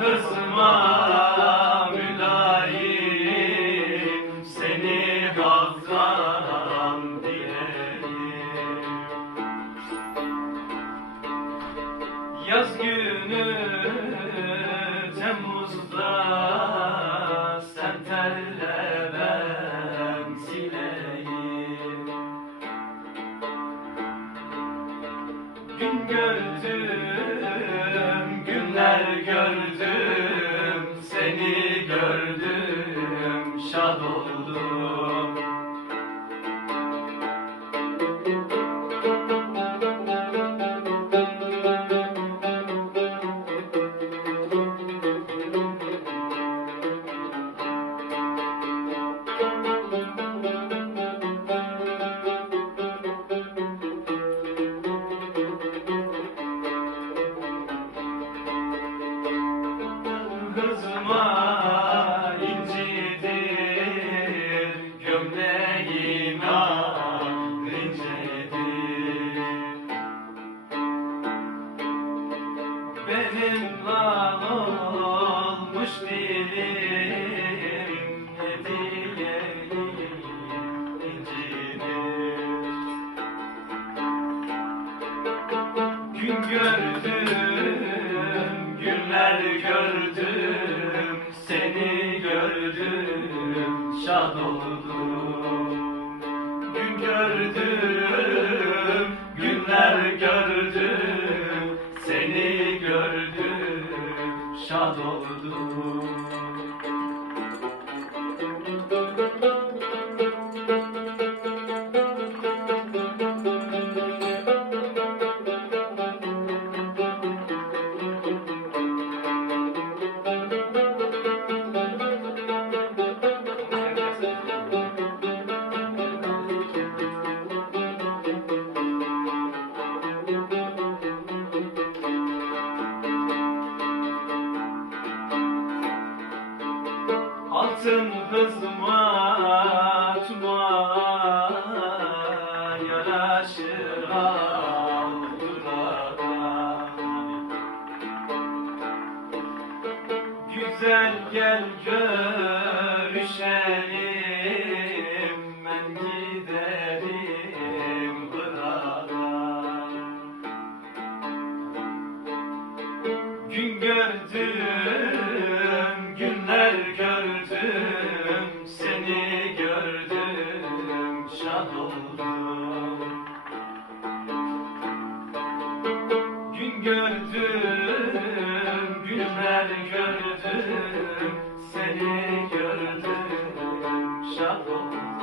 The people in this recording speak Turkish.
kızma mülayim, seni Hak'tan dilerim. Yaz günü Temmuz'da sen terle ben sileyim. Gün gördüm, günler gördüm, seni gördüm, şad oldum. Kızma incidir, gömleğim incedir. Benim lan olmuş dilim, hediyeyim incidir. Gün gördüm, günler gördüm, seni gördüm, şad oldum. Gün gördüm, günler gördüm, seni gördüm, şad oldum. Altın hızmatma yaraşır aldırana. Güzel gel görüşelim, ben giderim Irak'a. Gün gördüm, günler gördüm, seni gördüm, şad oldum. Gün gördüm, günler gördüm, seni gördüm, şad oldum.